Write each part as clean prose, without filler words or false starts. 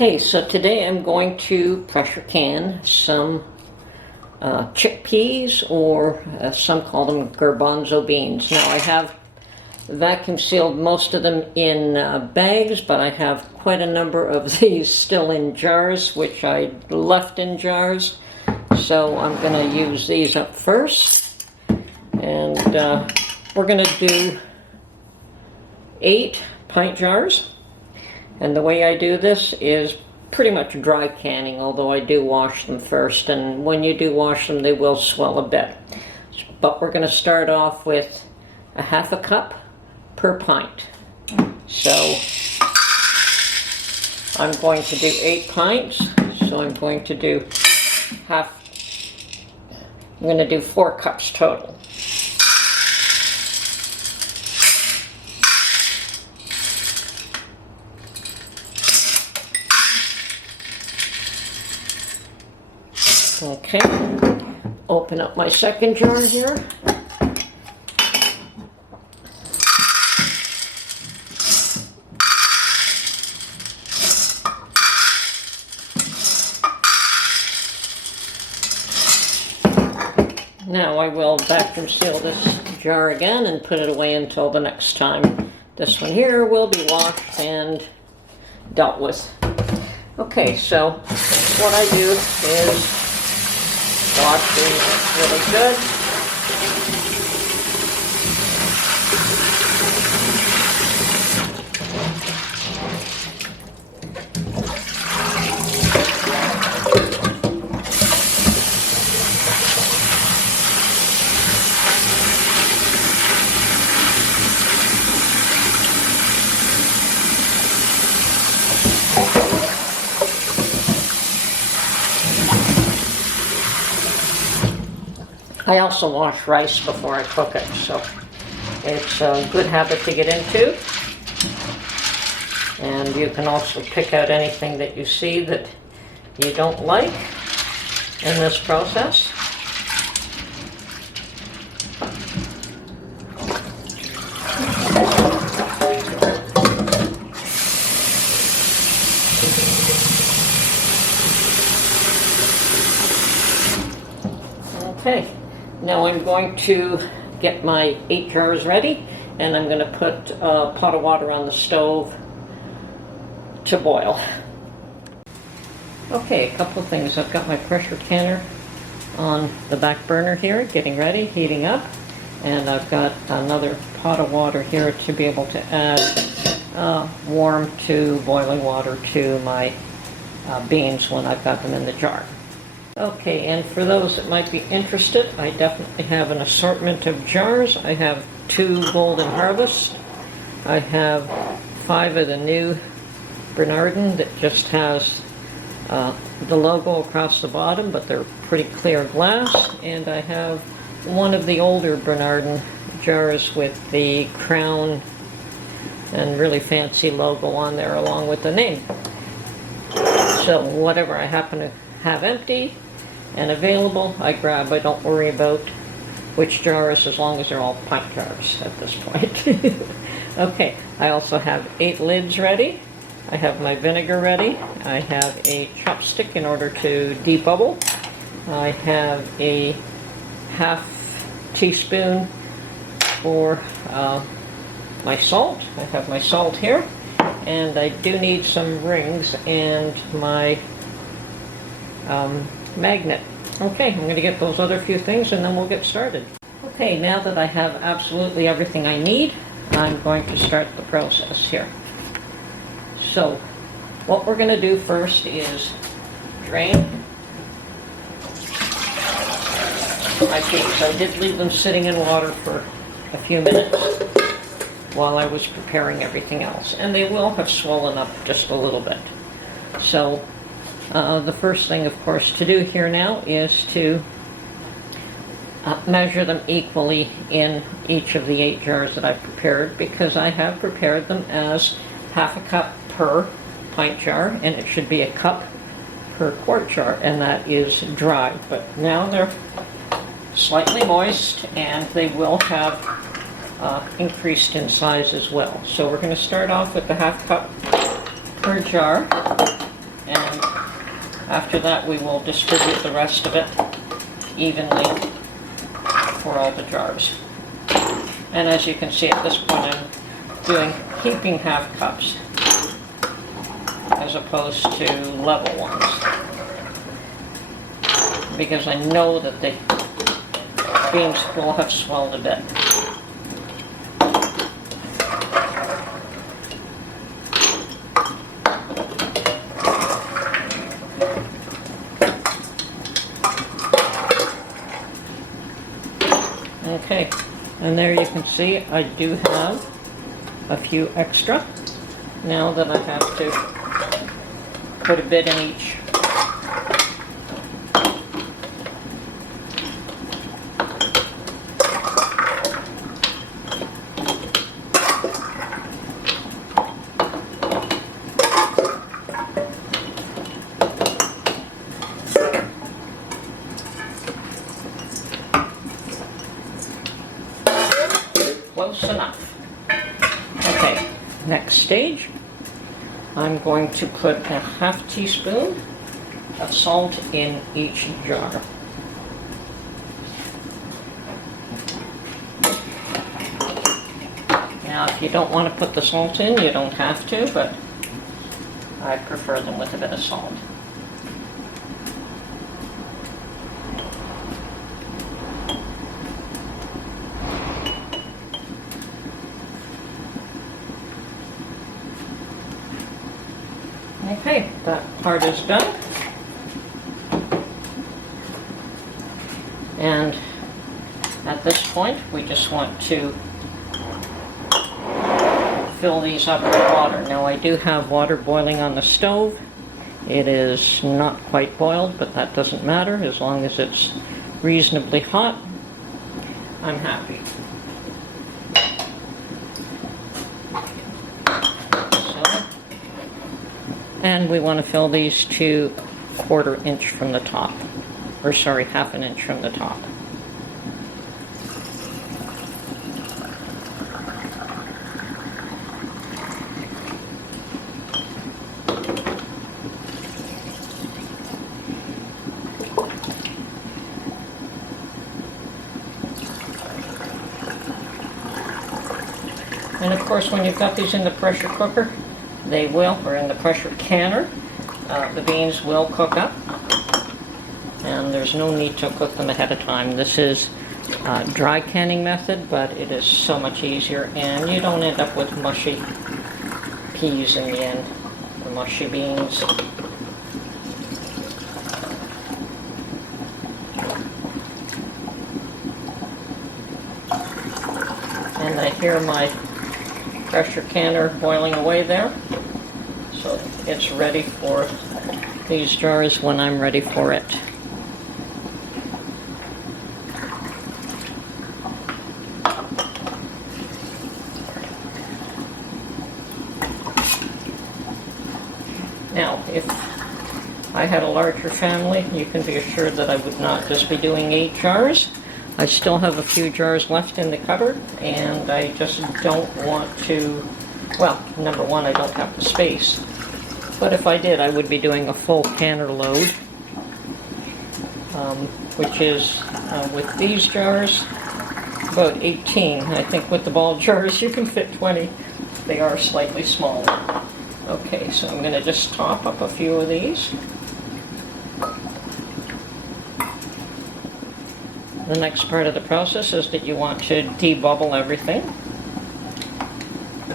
Okay, so today I'm going to pressure can some chickpeas, or some call them garbanzo beans. Now I have vacuum sealed most of them in bags, but I have quite a number of these still in jars, which I left in jars. So I'm going to use these up first, and we're going to do 8 pint jars. And the way I do this is pretty much dry canning, although I do wash them first, and when you do wash them they will swell a bit. But we're going to start off with a half a cup per pint. So I'm going to do 8 pints, so I'm going to do I'm going to do 4 cups total. Okay, open up my second jar here. Now I will vacuum seal this jar again and put it away until the next time. This one here will be washed and dealt with. Okay, so what I do is wash these really good. I also wash rice before I cook it, so it's a good habit to get into. And you can also pick out anything that you see that you don't like in this process. Okay. Now I'm going to get my 8 jars ready, and I'm going to put a pot of water on the stove to boil. Okay, a couple of things. I've got my pressure canner on the back burner here, getting ready, heating up, and I've got another pot of water here to be able to add warm to boiling water to my beans when I've got them in the jar. Okay, and for those that might be interested, I definitely have an assortment of jars. I have 2 Golden Harvest. I have 5 of the new Bernardin that just has the logo across the bottom, but they're pretty clear glass. And I have 1 of the older Bernardin jars with the crown and really fancy logo on there along with the name. So whatever I happen to have empty and available, I grab. I don't worry about which jars, as long as they're all pint jars at this point. Okay, I also have 8 lids ready. I have my vinegar ready. I have a chopstick in order to debubble. I have a ½ teaspoon for my salt. I have my salt here, and I do need some rings and my magnet. Okay, I'm going to get those other few things and then we'll get started. Okay, now that I have absolutely everything I need, I'm going to start the process here. So, what we're going to do first is drain my peas. I did leave them sitting in water for a few minutes while I was preparing everything else, and they will have swollen up just a little bit. So, the first thing, of course, to do here now is to measure them equally in each of the 8 jars that I've prepared, because I have prepared them as ½ a cup per pint jar, and it should be a cup per quart jar, and that is dry. But now they're slightly moist, and they will have increased in size as well. So we're going to start off with the ½ cup per jar. and after that we will distribute the rest of it evenly for all the jars. And as you can see at this point, I'm doing heaping half cups as opposed to level ones, because I know that the beans will have swelled a bit. Okay, and there you can see I do have a few extra. Now that I have to put a bit in each. Close enough. Okay, next stage, I'm going to put a half teaspoon of salt in each jar. Now, if you don't want to put the salt in, you don't have to, but I prefer them with a bit of salt. Okay, that part is done. And at this point, we just want to fill these up with water. Now, I do have water boiling on the stove. It is not quite boiled, but that doesn't matter. As long as it's reasonably hot, I'm happy. And we want to fill these to 1/4 inch from the top, or sorry, 1/2 inch from the top. And of course, when you've got these in the pressure cooker, they will, or in the pressure canner, the beans will cook up, and there's no need to cook them ahead of time. This is a dry canning method, but it is so much easier, and you don't end up with mushy peas in the end, or mushy beans. And I hear my pressure canner boiling away there, so it's ready for these jars when I'm ready for it. Now, if I had a larger family, you can be assured that I would not just be doing 8 jars. I still have a few jars left in the cupboard, and I just don't want to, well, number one, I don't have the space. But if I did, I would be doing a full canner load, which is, with these jars, about 18. I think with the ball jars, you can fit 20. They are slightly smaller. Okay, so I'm going to just top up a few of these. The next part of the process is that you want to debubble everything.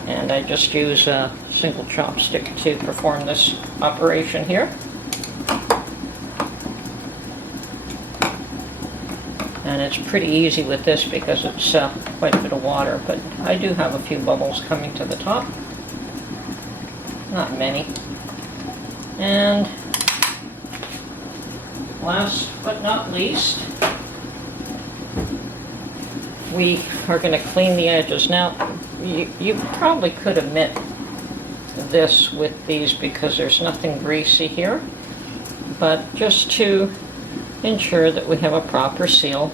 And I just use a single chopstick to perform this operation here. And it's pretty easy with this because it's quite a bit of water, but I do have a few bubbles coming to the top. Not many. And last but not least, we are going to clean the edges. Now, you probably could omit this with these because there's nothing greasy here, but just to ensure that we have a proper seal,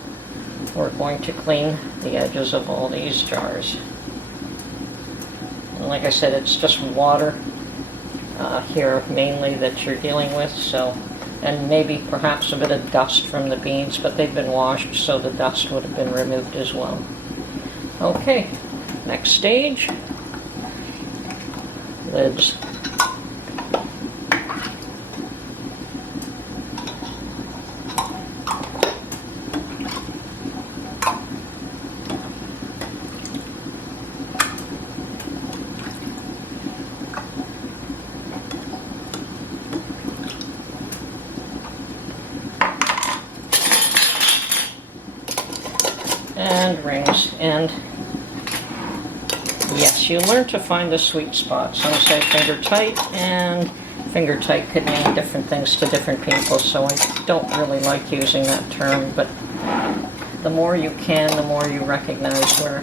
we're going to clean the edges of all these jars. And like I said, it's just water. here mainly that you're dealing with, so, and maybe perhaps a bit of dust from the beans, but they've been washed, so the dust would have been removed as well. Okay, next stage, lids. And rings, and yes, you learn to find the sweet spot. Some say finger tight, and finger tight could mean different things to different people, so I don't really like using that term, but the more you can, the more you recognize where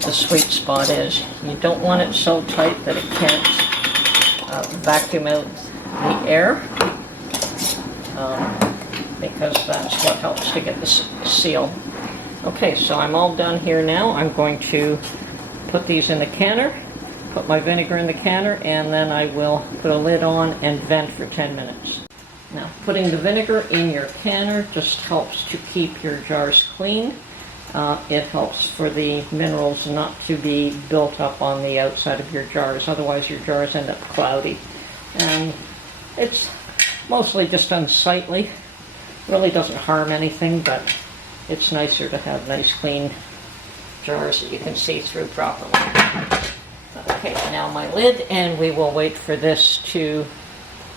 the sweet spot is. You don't want it so tight that it can't vacuum out the air, because that's what helps to get the seal. Okay, so I'm all done here now. I'm going to put these in the canner, put my vinegar in the canner, and then I will put a lid on and vent for 10 minutes. Now, putting the vinegar in your canner just helps to keep your jars clean. It helps for the minerals not to be built up on the outside of your jars, otherwise your jars end up cloudy. And it's mostly just unsightly. Really doesn't harm anything, but it's nicer to have nice clean jars that you can see through properly. Okay, now my lid, and we will wait for this to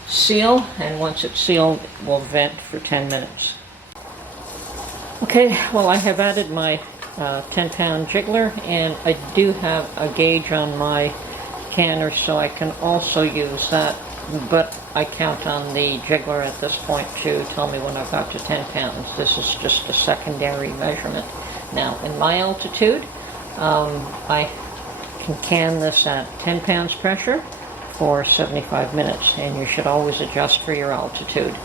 seal, and once it's sealed, we'll vent for 10 minutes. Okay, well, I have added my 10-pound jiggler, and I do have a gauge on my canner, so I can also use that, but I count on the jiggler at this point to tell me when I've got to 10 pounds. This is just a secondary measurement. Now, in my altitude, I can can this at 10 pounds pressure for 75 minutes, and you should always adjust for your altitude.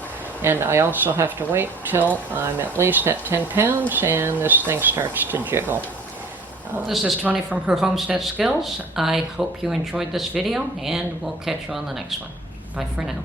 And I also have to wait till I'm at least at 10 pounds and this thing starts to jiggle. Well, this is Tony from Her Homestead Skills. I hope you enjoyed this video, and we'll catch you on the next one. Bye for now.